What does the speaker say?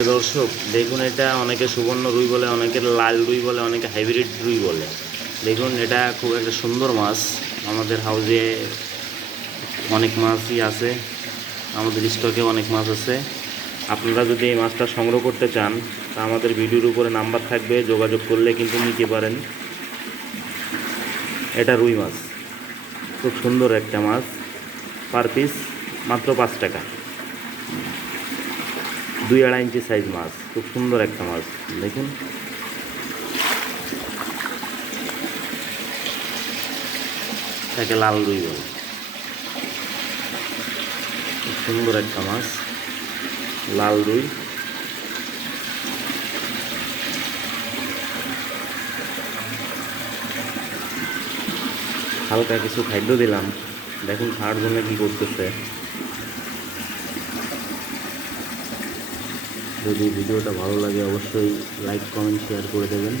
দর্শক দেখুন, এটা অনেকে সুবর্ণ রুই বলে, অনেকে লাল রুই বলে, অনেকে হাইব্রিড রুই বলে। দেখুন, এটা খুব একটা সুন্দর মাছ। আমাদের হাউজে অনেক মাছই আছে, আমাদের স্টকে অনেক মাছ আছে। আপনারা যদি এই মাছটা সংগ্রহ করতে চান তা আমাদের ভিডিওর উপরে নাম্বার থাকবে, যোগাযোগ করলে কিন্তু নিতে পারেন। এটা রুই মাছ, খুব সুন্দর একটা মাছ। পার পিস মাত্র 5 টাকা। 2-2.5 ইঞ্চি সাইজ মাছ, খুব সুন্দর একটা মাছ। দেখুন, তাকে লাল রুই বলে। খুব সুন্দর একটা মাছ, লাল রুই। হালকা কিছু খাদ্য দিলাম, দেখুন খাওয়ার জন্য কী করতেছে। যদি ভিডিওটা ভালো লাগে অবশ্যই লাইক, কমেন্ট, শেয়ার করে দেবেন।